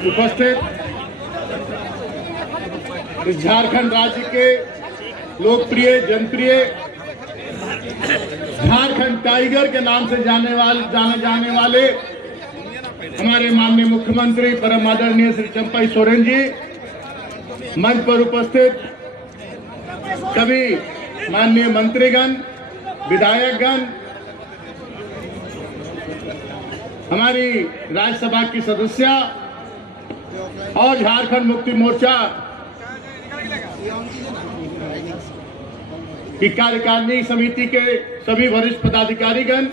उपस्थित इस झारखंड राज्य के लोकप्रिय जनप्रिय झारखंड टाइगर के नाम से जाने जाने वाले हमारे माननीय मुख्यमंत्री परम आदरणीय श्री चंपाई सोरेन जी, मंच पर उपस्थित सभी माननीय मंत्रीगण, विधायकगण, हमारी राज्यसभा की सदस्या और झारखंड मुक्ति मोर्चा की कार्यकारिणी समिति के सभी वरिष्ठ पदाधिकारीगण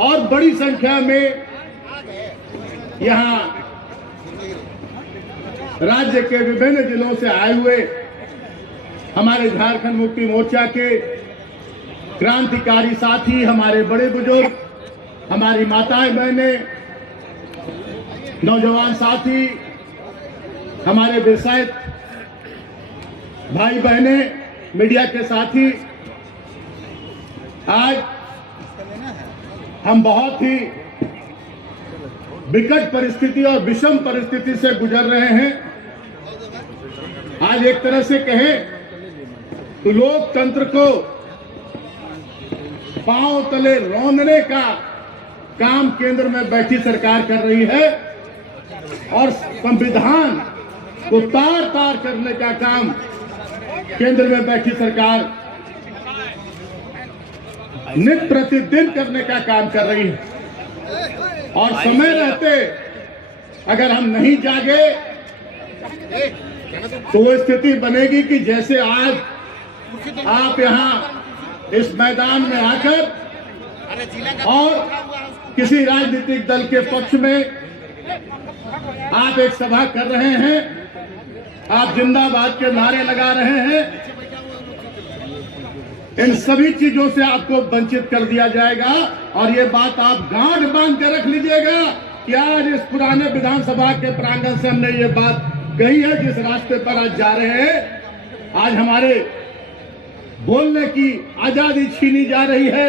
और बड़ी संख्या में यहाँ राज्य के विभिन्न जिलों से आए हुए हमारे झारखंड मुक्ति मोर्चा के क्रांतिकारी साथी, हमारे बड़े बुजुर्ग, हमारी माताएं बहनें, नौजवान साथी, हमारे विषय भाई बहनें, मीडिया के साथी, आज हम बहुत ही विकट परिस्थिति और विषम परिस्थिति से गुजर रहे हैं। आज एक तरह से कहें तो लोकतंत्र को पांव तले रौंदने का काम केंद्र में बैठी सरकार कर रही है और संविधान को तार तार करने का काम केंद्र में बैठी सरकार नित्य प्रतिदिन करने का काम कर रही है। और समय रहते अगर हम नहीं जागे तो वो स्थिति बनेगी कि जैसे आज आप यहाँ इस मैदान में आकर और किसी राजनीतिक दल के पक्ष में आप एक सभा कर रहे हैं, आप जिंदाबाद के नारे लगा रहे हैं, इन सभी चीजों से आपको वंचित कर दिया जाएगा। और ये बात आप गांठ बांध कर रख लीजिएगा कि आज इस पुराने विधानसभा के प्रांगण से हमने ये बात कही है, जिस रास्ते पर आज जा रहे हैं, आज हमारे बोलने की आजादी छीनी जा रही है।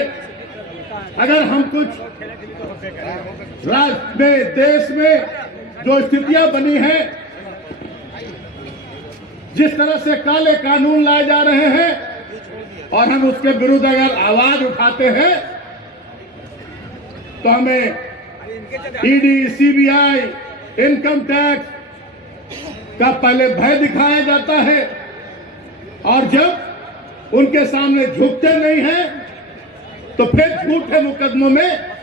अगर हम कुछ राज्य में, देश में जो स्थितियां बनी हैं, जिस तरह से काले कानून लाए जा रहे हैं और हम उसके विरुद्ध अगर आवाज उठाते हैं तो हमें ईडी, सीबीआई, इनकम टैक्स का पहले भय दिखाया जाता है और जब उनके सामने झुकते नहीं हैं तो फिर झूठे मुकदमों में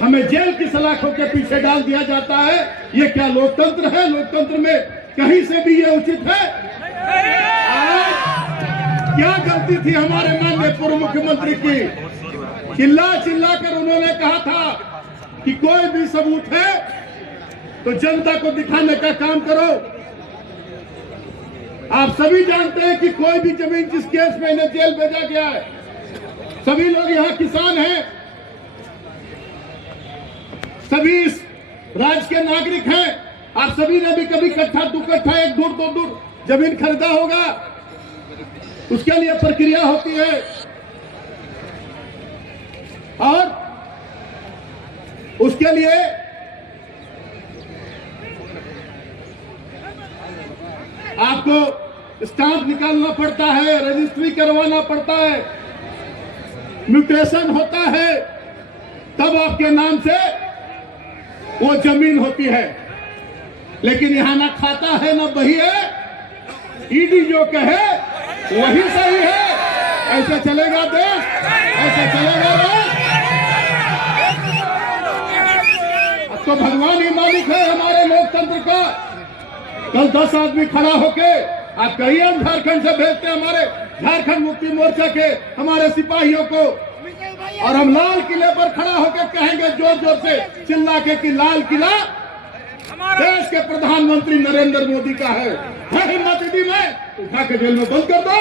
हमें जेल की सलाखों के पीछे डाल दिया जाता है। ये क्या लोकतंत्र है? लोकतंत्र में कहीं से भी ये उचित है? आज क्या गलती थी हमारे माननीय पूर्व मुख्यमंत्री की? चिल्ला चिल्ला कर उन्होंने कहा था कि कोई भी सबूत है तो जनता को दिखाने का काम करो। आप सभी जानते हैं कि कोई भी जमीन जिस केस में इन्हें जेल भेजा गया है, सभी लोग यहाँ किसान हैं, सभी इस राज्य के नागरिक हैं। आप सभी ने भी कभी कट्ठा, दो कट्ठा, एक दूर, दो दूर जमीन खरीदा होगा, उसके लिए प्रक्रिया होती है और उसके लिए आपको स्टाम्प निकालना पड़ता है, रजिस्ट्री करवाना पड़ता है, म्यूटेशन होता है, तब आपके नाम से वो जमीन होती है। लेकिन यहां ना खाता है ना बही है, ईडी जो कहे वही सही है। ऐसा चलेगा देश? ऐसा चलेगा देश? अब तो भगवान ही मालिक है हमारे लोकतंत्र का। कल 10 आदमी खड़ा होके आप कहिए हम झारखंड से भेजते हैं हमारे झारखंड मुक्ति मोर्चा के हमारे सिपाहियों को, और हम लाल किले पर खड़ा होकर कहेंगे जोर जोर से चिल्ला के कि लाल किला देश के प्रधानमंत्री नरेंद्र मोदी का है हिम्मत दी में उठा के जेल में बंद कर दो।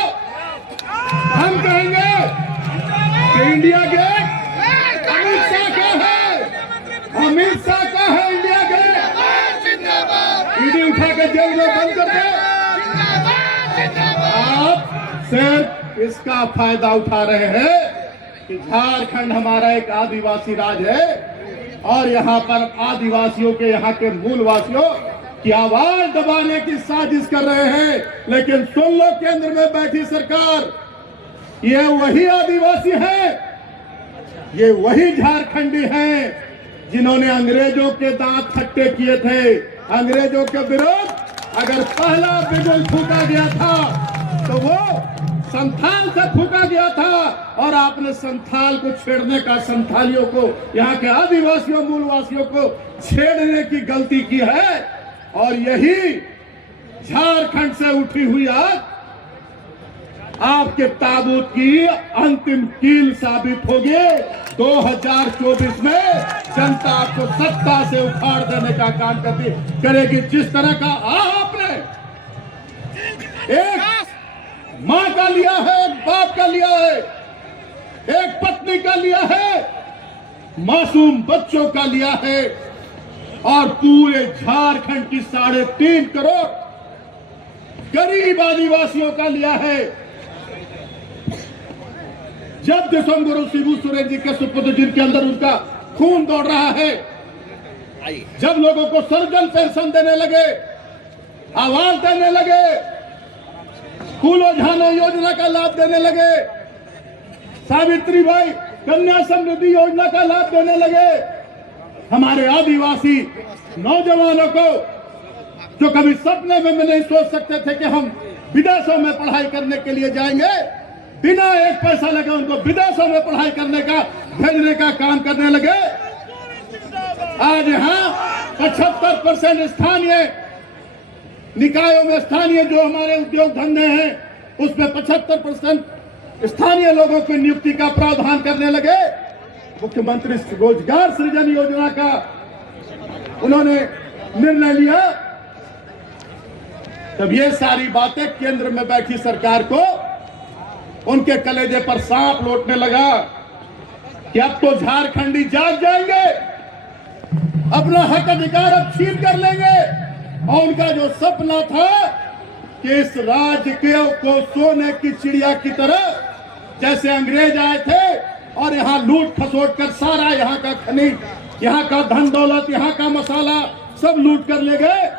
हम कहेंगे कि इंडिया गेट अमित शाह का है, अमित शाह का है इंडिया गेट, ईडी उठा के जेल में बंद कर दो। आप सिर्फ इसका फायदा उठा रहे हैं कि झारखंड हमारा एक आदिवासी राज्य है और यहाँ पर आदिवासियों के, यहाँ के मूलवासियों की आवाज दबाने की साजिश कर रहे हैं। लेकिन सुन लो, केंद्र में बैठी सरकार, ये वही आदिवासी है, ये वही झारखंडी हैं जिन्होंने अंग्रेजों के दांत खट्टे किए थे। अंग्रेजों के विरुद्ध अगर पहला बिगुल फूका गया था तो वो संथाल से फूका गया था, और आपने संथाल को छेड़ने का, संथालियों को, यहाँ के आदिवासियों मूलवासियों को छेड़ने की गलती की है। और यही झारखंड से उठी हुई आग आपके ताबूत की अंतिम कील साबित होगी। 2024 में जनता आपको सत्ता से उखाड़ देने का काम करेगी। जिस तरह का आपने एक मां का लिया है, एक बाप का लिया है, एक पत्नी का लिया है, मासूम बच्चों का लिया है, और पूरे झारखंड की 3.5 करोड़ गरीब आदिवासियों का लिया है। जब दिसोम गुरु शिबू सोरेन जी के सुपुत्र जिनके अंदर उनका खून दौड़ रहा है, जब लोगों को सर्जन पेंशन देने लगे, आवास देने लगे, फूलो झानो योजना का लाभ देने लगे, सावित्री बाई कन्या समृद्धि योजना का लाभ देने लगे, हमारे आदिवासी नौजवानों को जो कभी सपने में नहीं सोच सकते थे कि हम विदेशों में पढ़ाई करने के लिए जाएंगे, बिना एक पैसा लगे उनको विदेशों में पढ़ाई करने का, भेजने का काम करने लगे। आज यहाँ 75% स्थानीय निकायों में, स्थानीय जो हमारे उद्योग धंधे हैं उसमें 75% स्थानीय लोगों की नियुक्ति का प्रावधान करने लगे। मुख्यमंत्री रोजगार सृजन योजना का उन्होंने निर्णय लिया। तब ये सारी बातें केंद्र में बैठी सरकार को, उनके कलेजे पर सांप लौटने लगा कि अब तो झारखंडी जाग जाएंगे, अपना हक अधिकार अब छीन कर लेंगे। और उनका जो सपना था कि इस राज्य को सोने की चिड़िया की तरह, जैसे अंग्रेज आए थे और यहाँ लूट खसोट कर सारा यहाँ का खनिज, यहाँ का धन दौलत, यहाँ का मसाला सब लूट कर ले गए,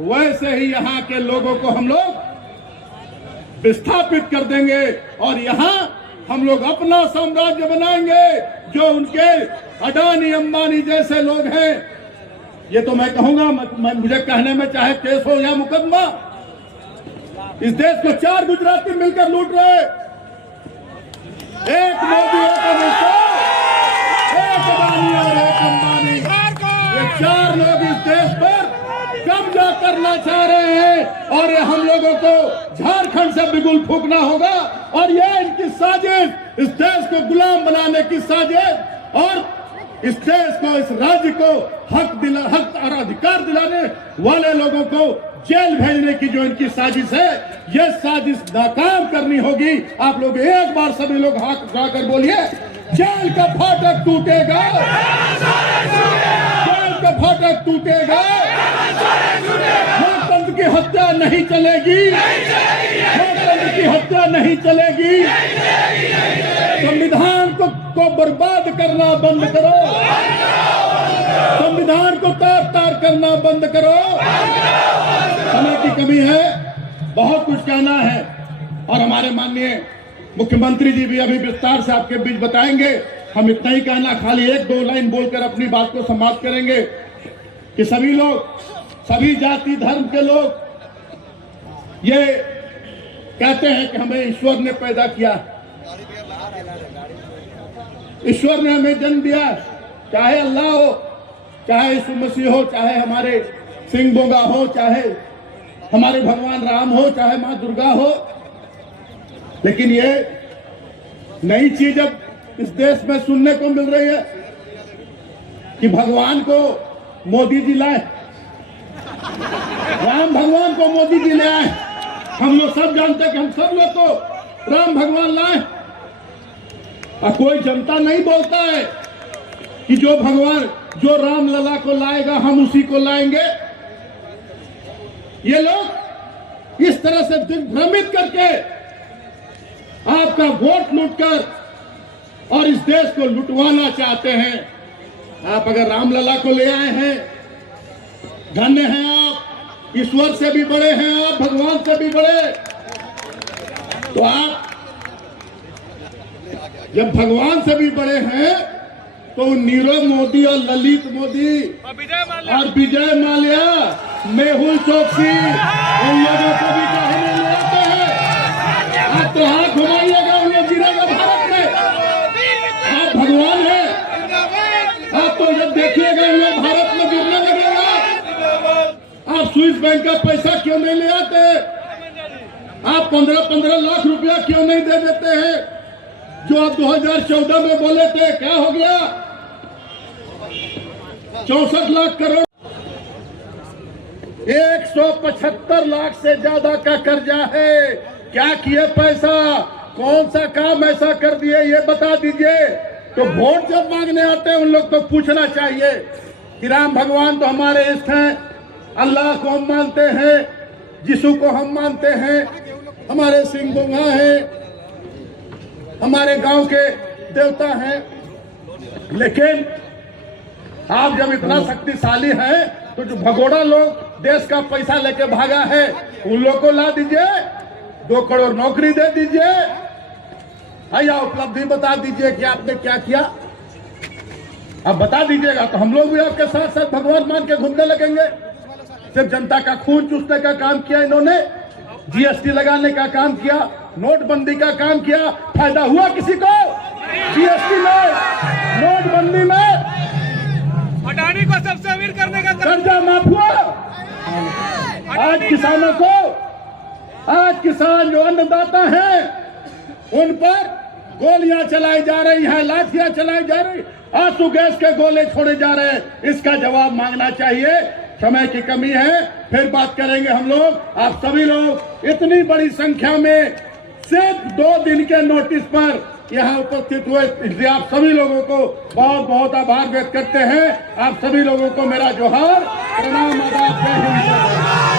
वैसे ही यहाँ के लोगों को हम लोग विस्थापित कर देंगे और यहाँ हम लोग अपना साम्राज्य बनाएंगे। जो उनके अडानी अंबानी जैसे लोग हैं, ये तो मैं कहूंगा, मुझे कहने में चाहे केस हो या मुकदमा, इस देश को 4 गुजराती मिलकर लूट रहे, एक मोदी, एक अमित शाह, एक अडानी और एक अंबानी, ये 4 लोग इस देश पर कब्जा करना चाह रहे हैं। और ये हम लोगों को झारखंड से बिगुल फूकना होगा। और ये इनकी साजिश, इस देश को गुलाम बनाने की साजिश, और इस देश को, इस राज्य को हक और अधिकार दिलाने वाले लोगों को जेल भेजने की जो इनकी साजिश है, ये साजिश नाकाम करनी होगी। आप लोग एक बार सभी लोग हाथ उठाकर बोलिए, जेल का फाटक टूटेगा, जेल का फाटक टूटेगा, लोकतंत्र की हत्या नहीं चलेगी, लोकतंत्र की हत्या नहीं चलेगी। संविधान को बर्बाद करना बंद करो, संविधान को तार तार करना बंद करो। समय की कमी है, बहुत कुछ कहना है, और हमारे माननीय मुख्यमंत्री जी भी अभी विस्तार से आपके बीच बताएंगे। हम इतना ही कहना, खाली 1-2 लाइन बोलकर अपनी बात को समाप्त करेंगे कि सभी लोग, सभी जाति धर्म के लोग ये कहते हैं कि हमें ईश्वर ने पैदा किया, ईश्वर ने हमें जन्म दिया, चाहे अल्लाह हो, चाहे यीशु मसीह हो, चाहे हमारे सिंह बोगा हो, चाहे हमारे भगवान राम हो, चाहे माँ दुर्गा हो। लेकिन ये नई चीज अब इस देश में सुनने को मिल रही है कि भगवान को मोदी जी लाए, राम भगवान को मोदी जी ले आए। हम लोग सब जानते हैं कि हम सब लोग को राम भगवान लाए, और कोई जनता नहीं बोलता है कि जो भगवान, जो राम लला को लाएगा हम उसी को लाएंगे। ये लोग इस तरह से दिग्भ्रमित करके आपका वोट लूटकर और इस देश को लुटवाना चाहते हैं। आप अगर रामलला को ले आए हैं, धन्य हैं आप, ईश्वर से भी बड़े हैं आप, भगवान से भी बड़े। तो आप जब भगवान से भी बड़े हैं तो नीरव मोदी और ललित मोदी और विजय माल्या, मेहुल चोकसी, उन लोगों को भी कहने ले आते हैं। आप तो हाथ घुमाइएगा, उन लोग गिरेगा भारत में। आप भगवान हैं, आप तो जब देखिएगा उन लोग भारत में गिरने लगेगा। आप स्विस बैंक का पैसा क्यों नहीं ले आते? आप 15-15 लाख रुपया क्यों नहीं दे देते हैं जो आप 2014 में बोले थे? क्या हो गया? 64 लाख करोड़, 175 लाख से ज्यादा का कर्जा है। क्या किए पैसा? कौन सा काम ऐसा कर दिए ये बता दीजिए। तो वोट जब मांगने आते हैं उन लोग को पूछना चाहिए कि राम भगवान तो हमारे इष्ट हैं, अल्लाह को हम मानते हैं, यीशु को हम मानते हैं, हमारे सिंह बुंगा हैं, हमारे गांव के देवता हैं। लेकिन आप जब इतना शक्तिशाली हैं तो जो भगोड़ा लोग देश का पैसा लेके भागा है उन लोग को ला दीजिए, 2 करोड़ नौकरी दे दीजिए, या उपलब्धि बता दीजिए कि आपने क्या किया। अब बता दीजिएगा तो हम लोग भी आपके साथ साथ भगवान मान के घूमने लगेंगे। सिर्फ जनता का खून चूसने का काम किया इन्होंने, जीएसटी लगाने का काम किया, नोटबंदी का काम किया। फायदा हुआ किसी को? जीएसटी में, नोटबंदी में, अडानी को सबसे अमीर करने का कर्जा माफ हुआ। आज किसानों को, आज किसान जो अन्नदाता हैं उन पर गोलियां चलाई जा रही हैं, लाठियां चलाई जा रही, आंसू गैस के गोले छोड़े जा रहे हैं। इसका जवाब मांगना चाहिए। समय की कमी है, फिर बात करेंगे हम लोग। आप सभी लोग इतनी बड़ी संख्या में सिर्फ 2 दिन के नोटिस पर यहाँ उपस्थित हुए, इसलिए आप सभी लोगों को बहुत बहुत आभार व्यक्त करते हैं। आप सभी लोगों को मेरा जोहार, प्रणाम, आदाब, जय हिंद।